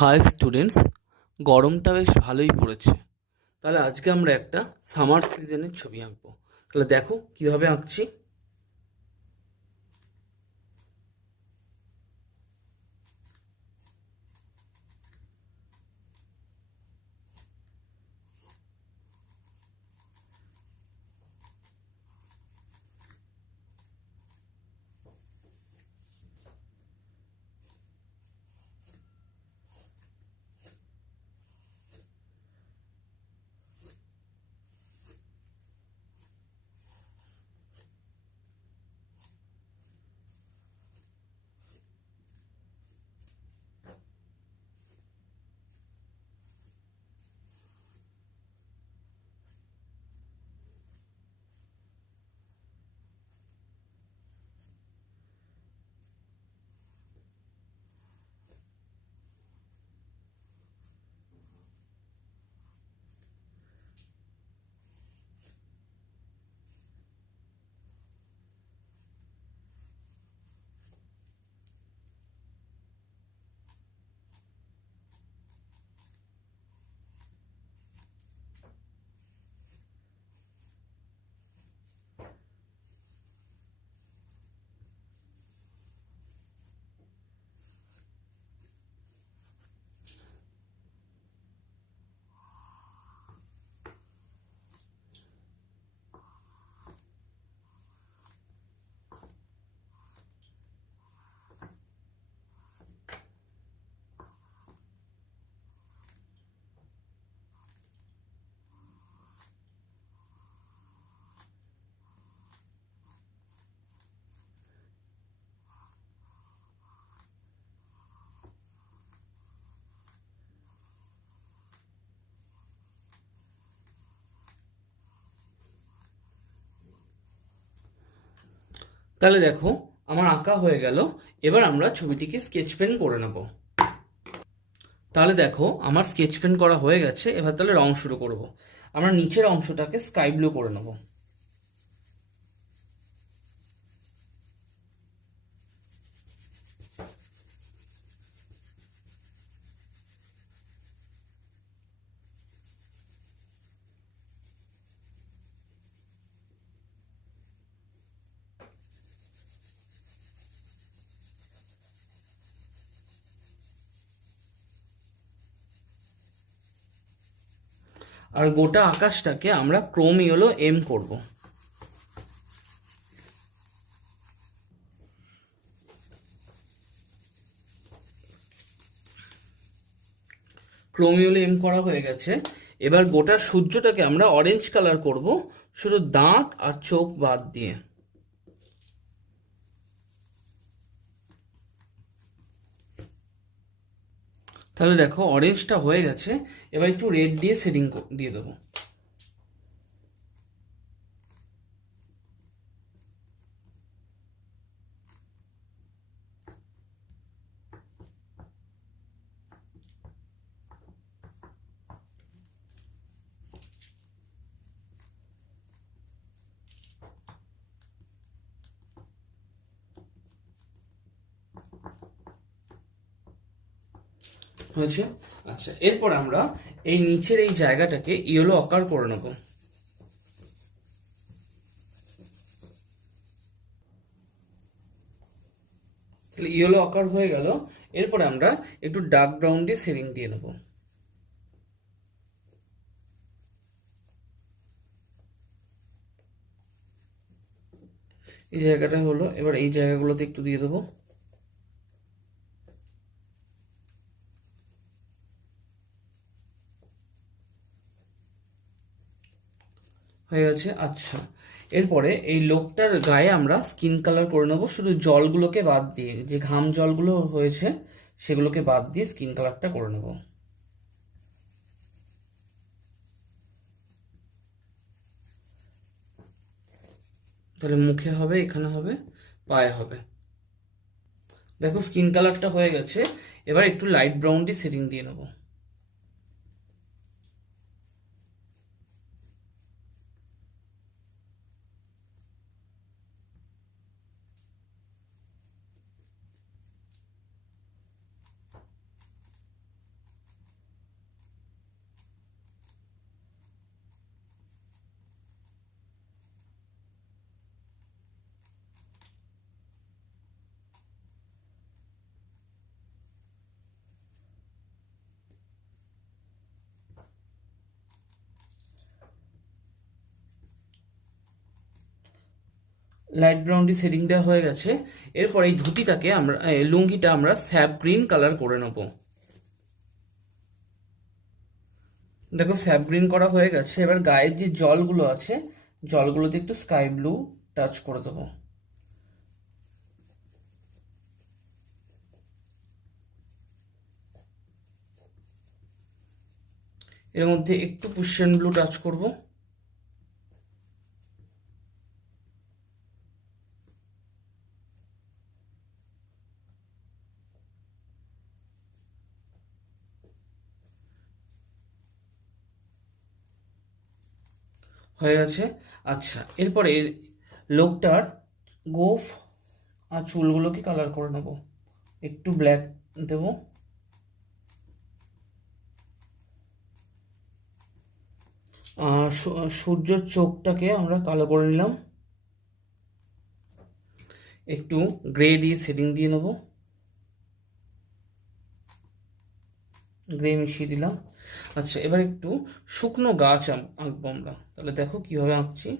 High students, গরমটা বেশ ভালোই পড়েছে। তাহলে আজকে আমরা একটা সামার সিজনের ছবি আঁকবো। তাহলে দেখো কিভাবে আঁকছি। তাহলে দেখো আমার আঁকা হয়ে গেল। এবার আমরা ছবিটিকে স্কেচ পেন করে নেব। তাহলে দেখো আমার স্কেচ পেন করা হয়ে গেছে। এবার তাহলে রং শুরু করব। আমরা নিচের অংশটাকে স্কাই ব্লু করে নেব। আর গোটা আকাশটাকে আমরা ক্রোম ইয়েলো এম করব। ক্রোম ইয়েলো এম করা হয়ে গেছে। এবার গোটা সূর্যটাকে আমরা অরেঞ্জ কালার করব, শুধু দাঁত আর চোখ বাদ দিয়ে। তাহলে দেখো অরেঞ্জটা হয়ে গেছে। এবার একটু রেড দিয়ে শেডিং দিয়ে দেবো। হয়েছে। আচ্ছা, এরপর আমরা এই নিচের এই জায়গাটাকে ইয়েলো আকার করে নেব। তাহলে ইয়েলো আকার হয়ে গেল। এরপরে আমরা একটু ডার্ক ব্রাউন দিয়ে শেডিং দিয়ে নেব। এই জায়গাটা হলো, এবার এই জায়গাগুলোতে একটু দিয়ে দেবো। হয়ে গেছে। আচ্ছা, এরপরে এই লোকটার গায়ে আমরা স্কিন কালার করে নেবো, শুধু জলগুলোকে বাদ দিয়ে, যে ঘাম জলগুলো হয়েছে সেগুলোকে বাদ দিয়ে স্কিন কালারটা করে নেবো। তাহলে মুখে হবে, এখানে হবে, পায়ে হবে। দেখো স্কিন কালারটা হয়ে গেছে। এবার একটু লাইট ব্রাউন দিয়ে শেডিং দিয়ে নেবো। লাইট ব্রাউন দিয়ে শেডিং দেওয়া হয়ে গেছে। এরপর এই ধুতিটাকে আমরা লুঙ্গিটা আমরা স্যাপ গ্রিন কালার করে নেব। দেখো স্যাপ গ্রিন করা হয়ে গেছে। এবার গায়ের যে জলগুলো আছে জলগুলোতে একটু স্কাই ব্লু টাচ করে দেবো। এর মধ্যে একটু পুশিয়ান ব্লু টাচ করব। হয়ে গেছে। আচ্ছা, এরপরে লোকটার গোফ আর চুলগুলোকে কালার করে নেব। একটু ব্ল্যাক দেব। আর সূর্যের চোখটাকে আমরা কালো করে নিলাম। একটু গ্রে দিয়ে শেডিং দিয়ে নেব, গ্রে মিশিয়ে দিলাম। আচ্ছা, এবার একটু শুকনো গাছ আঁকবো আমরা। তাহলে দেখো কিভাবে আঁকছি।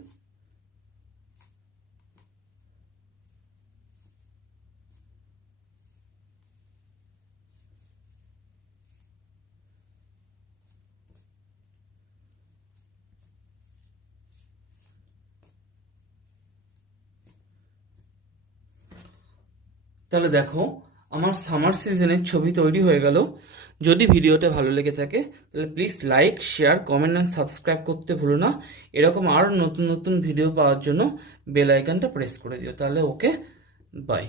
তাহলে দেখো আমার সামার সিজনের ছবি তৈরি হয়ে গেল। যদি ভিডিওটা ভালো লেগে থাকে তাহলে please like, share, comment and subscribe করতে ভুলো না। এরকম আরও নতুন নতুন ভিডিও পাওয়ার জন্য বেল আইকনটা প্রেস করে দিও। তাহলে ওকে, বাই।